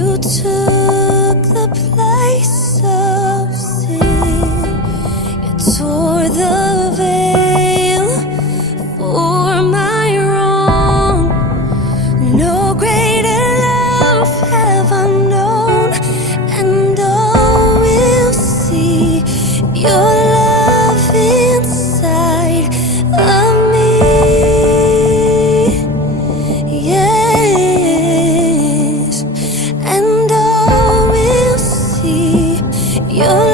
You took the place of sin. You tore the veil for my wrong. No greater love have I known, and all will see your love inside of me. Yes, and all will see your